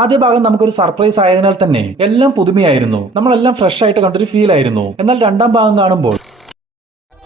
ആദ്യ ഭാഗം നമുക്കൊരു സർപ്രൈസ് ആയതിനാൽ തന്നെ എല്ലാം പുതുമയായിരുന്നു. നമ്മളെല്ലാം ഫ്രഷ് ആയിട്ട് കണ്ടൊരു ഫീൽ ആയിരുന്നു. എന്നാൽ രണ്ടാം ഭാഗം കാണുമ്പോൾ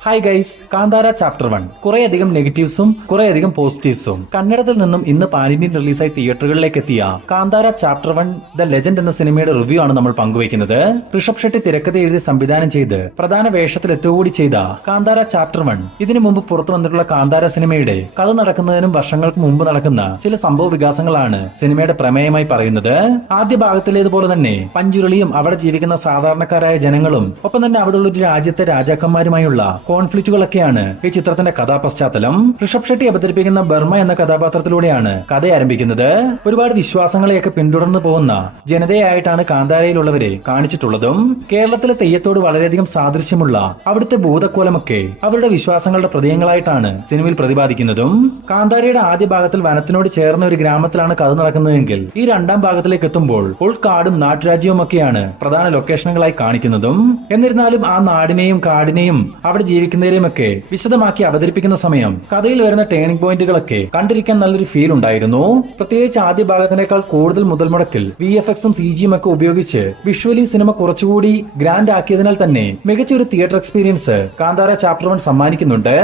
ഹായ് ഗൈസ്, കാന്താര ചാപ്റ്റർ 1 കുറേയധികം നെഗറ്റീവ്സും കുറേയധികം പോസിറ്റീവ്സും. കന്നഡത്തിൽ നിന്നും ഇന്ന് പാൻ ഇന്ത്യൻ റിലീസായി തിയേറ്ററുകളിലേക്ക് എത്തിയ കാന്താര ചാപ്റ്റർ 1 ദ ലെജൻഡ് എന്ന സിനിമയുടെ റിവ്യൂ ആണ് നമ്മൾ പങ്കുവയ്ക്കുന്നത്. ഋഷഭ് ഷെട്ടി തിരക്കഥ എഴുതി സംവിധാനം ചെയ്ത് പ്രധാന വേഷത്തിൽ എത്തുകൂടി ചെയ്ത കാന്താര ചാപ്റ്റർ 1 ഇതിനു മുമ്പ് പുറത്തു വന്നിട്ടുള്ള കാന്താര സിനിമയുടെ കഥ നടക്കുന്നതിനും വർഷങ്ങൾക്ക് മുമ്പ് നടക്കുന്ന ചില സംഭവ വികാസങ്ങളാണ് സിനിമയുടെ പ്രമേയമായി പറയുന്നത്. ആദ്യ ഭാഗത്തിലേതുപോലെ തന്നെ പഞ്ചുരുളിയും അവിടെ ജീവിക്കുന്ന സാധാരണക്കാരായ ജനങ്ങളും ഒപ്പം തന്നെ അവിടെയുള്ള ഒരു രാജ്യത്തെ രാജാക്കന്മാരുമായുള്ള കോൺഫ്ലിക്റ്റുകളൊക്കെയാണ് ഈ ചിത്രത്തിന്റെ കഥാപശ്ചാത്തലം. ഋഷഭ് ഷെട്ടി അവതരിപ്പിക്കുന്ന ബർമ്മ എന്ന കഥാപാത്രത്തിലൂടെയാണ് കഥ ആരംഭിക്കുന്നത്. ഒരുപാട് വിശ്വാസങ്ങളെയൊക്കെ പിന്തുടർന്നു പോകുന്ന ജനതയായിട്ടാണ് കാന്താരയിലുള്ളവരെ കാണിച്ചിട്ടുള്ളതും. കേരളത്തിലെ തെയ്യത്തോട് വളരെയധികം സാദൃശ്യമുള്ള അവിടുത്തെ ഭൂതക്കോലമൊക്കെ അവരുടെ വിശ്വാസങ്ങളുടെ പ്രതീകങ്ങളായിട്ടാണ് സിനിമയിൽ പ്രതിപാദിക്കുന്നതും. കാന്താരയുടെ ആദ്യ ഭാഗത്തിൽ വനത്തിനോട് ചേർന്ന ഒരു ഗ്രാമത്തിലാണ് കഥ നടക്കുന്നതെങ്കിൽ ഈ രണ്ടാം ഭാഗത്തിലേക്ക് എത്തുമ്പോൾ ഉൾക്കാടും നാട്ടുരാജ്യവും ഒക്കെയാണ് പ്രധാന ലൊക്കേഷനുകളായി കാണിക്കുന്നതും. എന്നിരുന്നാലും ആ നാടിനെയും കാടിനെയും അവിടെ ജീവിക്കുന്നവരെയുമൊക്കെ വിശദമാക്കി അവതരിപ്പിക്കുന്ന സമയം കഥയിൽ വരുന്ന ടേണിംഗ് പോയിന്റുകളൊക്കെ കണ്ടിരിക്കാൻ നല്ലൊരു ഫീൽ ഉണ്ടായിരുന്നു. പ്രത്യേകിച്ച് ആദ്യ ഭാഗത്തിനേക്കാൾ കൂടുതൽ മുതൽ മുടക്കിൽ VFXും CGയും ഒക്കെ ഉപയോഗിച്ച് വിഷ്വലി സിനിമ കുറച്ചുകൂടി ഗ്രാൻഡ് ആക്കിയതിനാൽ തന്നെ മികച്ച ഒരു തിയേറ്റർ എക്സ്പീരിയൻസ് കാന്താര ചാപ്റ്റർ 1 സമ്മാനിക്കുന്നുണ്ട്.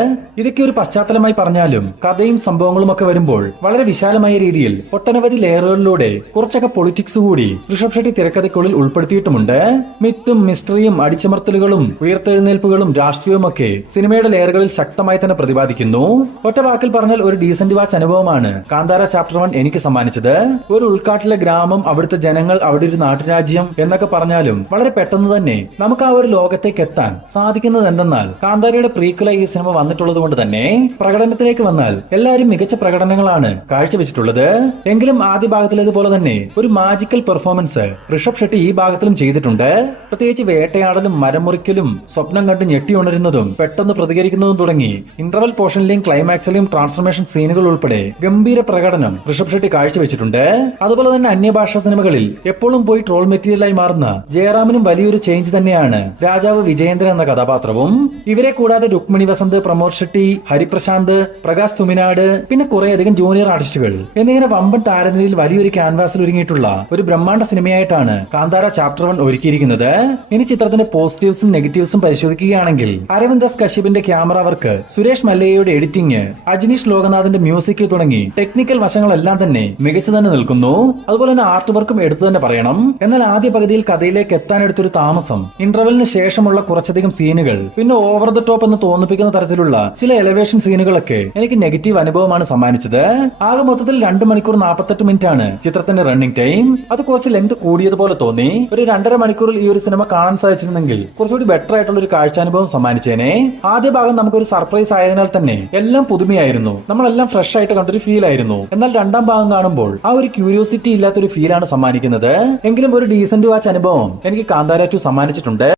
ഇതൊക്കെ ഒരു പശ്ചാത്തലമായി പറഞ്ഞാലും കഥയും സംഭവങ്ങളും ഒക്കെ വരുമ്പോൾ വളരെ വിശാലമായ രീതിയിൽ ഒട്ടനവധി ലെയറുകളിലൂടെ കുറച്ചൊക്കെ പൊളിറ്റിക്സ് കൂടി ഋഷഭ് ഷെട്ടി തിരക്കഥയ്ക്കുള്ളിൽ ഉൾപ്പെടുത്തിയിട്ടുമുണ്ട്. മിത്തും മിസ്റ്ററിയും അടിച്ചമർത്തലുകളും ഉയർത്തെഴുന്നേൽപ്പുകളും രാഷ്ട്രീയവും ഒക്കെ സിനിമയുടെ ലെയറുകളിൽ ശക്തമായി തന്നെ പ്രതിപാദിക്കുന്നു. ഒറ്റ വാക്കിൽ പറഞ്ഞാൽ ഒരു ഡീസന്റ് വാച്ച് അനുഭവമാണ് കാന്താര ചാപ്റ്റർ 1 എനിക്ക് സമ്മാനിച്ചത്. ഒരു ഉൾക്കാട്ടിലെ ഗ്രാമം, അവിടുത്തെ ജനങ്ങൾ, അവിടെ ഒരു നാട്ടുരാജ്യം എന്നൊക്കെ പറഞ്ഞാലും വളരെ പെട്ടെന്ന് തന്നെ നമുക്ക് ആ ഒരു ലോകത്തേക്ക് എത്താൻ സാധിക്കുന്നത് എന്തെന്നാൽ കാന്താരയുടെ പ്രീക്വലായി ഈ സിനിമ വന്നിട്ടുള്ളത് കൊണ്ട് തന്നെ. പ്രകടനത്തിലേക്ക് വന്നാൽ എല്ലാവരും മികച്ച പ്രകടനങ്ങളാണ് കാഴ്ചവെച്ചിട്ടുള്ളത്. എങ്കിലും ആദ്യ ഭാഗത്തിലേതുപോലെ തന്നെ ഒരു മാജിക്കൽ പെർഫോമൻസ് ഋഷഭ് ഷെട്ടി ഈ ഭാഗത്തിലും ചെയ്തിട്ടുണ്ട്. പ്രത്യേകിച്ച് വേട്ടയാടലും മരം മുറിക്കലും സ്വപ്നം കണ്ട് ഞെട്ടിയുണരുന്നതും പെട്ടെന്ന് പ്രതികരിക്കുന്നതും തുടങ്ങി ഇന്റർവൽ പോർഷനിലെയും ക്ലൈമാക്സിലെയും ട്രാൻസ്ഫർമേഷൻ സീനുകൾ ഉൾപ്പെടെ ഗംഭീര പ്രകടനം ഋഷഭ് ഷെട്ടി കാഴ്ചവെച്ചിട്ടുണ്ട്. അതുപോലെ തന്നെ അന്യഭാഷാ സിനിമകളിൽ എപ്പോഴും പോയി ട്രോൾ മെറ്റീരിയലായി മാറുന്ന ജയറാമിനും വലിയൊരു ചേഞ്ച് തന്നെയാണ് രാജാവ് വിജയേന്ദ്രൻ എന്ന കഥാപാത്രവും. ഇവരെ കൂടാതെ രുക്മിണി വസന്ത്, പ്രമോദ് ഷെട്ടി, ഹരിപ്രശാന്ത്, പ്രകാശ് തുമിനാട്, പിന്നെ കുറേയധികം ജൂനിയർ ആർട്ടിസ്റ്റുകൾ എന്നിങ്ങനെ വമ്പൻ താരനിരയിൽ വലിയൊരു ക്യാൻവാസിൽ ഒരുങ്ങിയിട്ടുള്ള ഒരു ബ്രഹ്മാണ്ഡ സിനിമയായിട്ടാണ് കാന്താര ചാപ്റ്റർ 1 ഒരുക്കിയിരിക്കുന്നത്. ഇനി ചിത്രത്തിന്റെ പോസിറ്റീവ്സും നെഗറ്റീവ്സും പരിശോധിക്കുകയാണെങ്കിൽ അരവിന്ദ് എസ് കശ്യപിന്റെ ക്യാമറ വർക്ക്, സുരേഷ് മല്ലയ്യയുടെ എഡിറ്റിംഗ്, അജനീഷ് ലോകനാഥിന്റെ മ്യൂസിക് തുടങ്ങി ടെക്നിക്കൽ വശങ്ങളെല്ലാം തന്നെ മികച്ചു തന്നെ നിൽക്കുന്നു. അതുപോലെ തന്നെ ആർട്ട് വർക്കും എടുത്തു തന്നെ പറയണം. എന്നാൽ ആദ്യ പകുതിയിൽ കഥയിലേക്ക് എത്താൻ എടുത്തൊരു താമസം, ഇന്റർവെലിന് ശേഷമുള്ള കുറച്ചധികം സീനുകൾ, പിന്നെ ഓവർ ദ ടോപ്പ് എന്ന് തോന്നിപ്പിക്കുന്ന തരത്തിലുള്ള ചില എലവേഷൻ സീനുകളൊക്കെ എനിക്ക് നെഗറ്റീവ് അനുഭവമാണ് സമ്മാനിച്ചത്. ആകെ മൊത്തത്തിൽ 2 മണിക്കൂർ 48 മിനിറ്റ് ആണ് ചിത്രത്തിന്റെ റണ്ണിംഗ് ടൈം. അത് കുറച്ച് ലെങ്ത് കൂടിയതുപോലെ തോന്നി. ഒരു 2.5 മണിക്കൂറിൽ ഈ ഒരു സിനിമ കാണാൻ സാധിച്ചിരുന്നെങ്കിൽ കുറച്ചുകൂടി ബെറ്റർ ആയിട്ടുള്ള ഒരു കാഴ്ചാനുഭവം സമ്മാനിച്ചേനെ. ആദ്യ ഭാഗം നമുക്കൊരു സർപ്രൈസ് ആയതിനാൽ തന്നെ എല്ലാം പുതുമയായിരുന്നു. നമ്മളെല്ലാം ഫ്രഷ് ആയിട്ട് കണ്ടൊരു ഫീൽ ആയിരുന്നു. എന്നാൽ രണ്ടാം ഭാഗം കാണുമ്പോൾ ആ ഒരു ക്യൂരിയോസിറ്റി ഇല്ലാത്തൊരു ഫീലാണ് സമ്മാനിക്കുന്നത്. എങ്കിലും ഒരു ഡീസന്റ് വാച്ച് അനുഭവം എനിക്ക് കാന്താര 2 സമ്മാനിച്ചിട്ടുണ്ട്.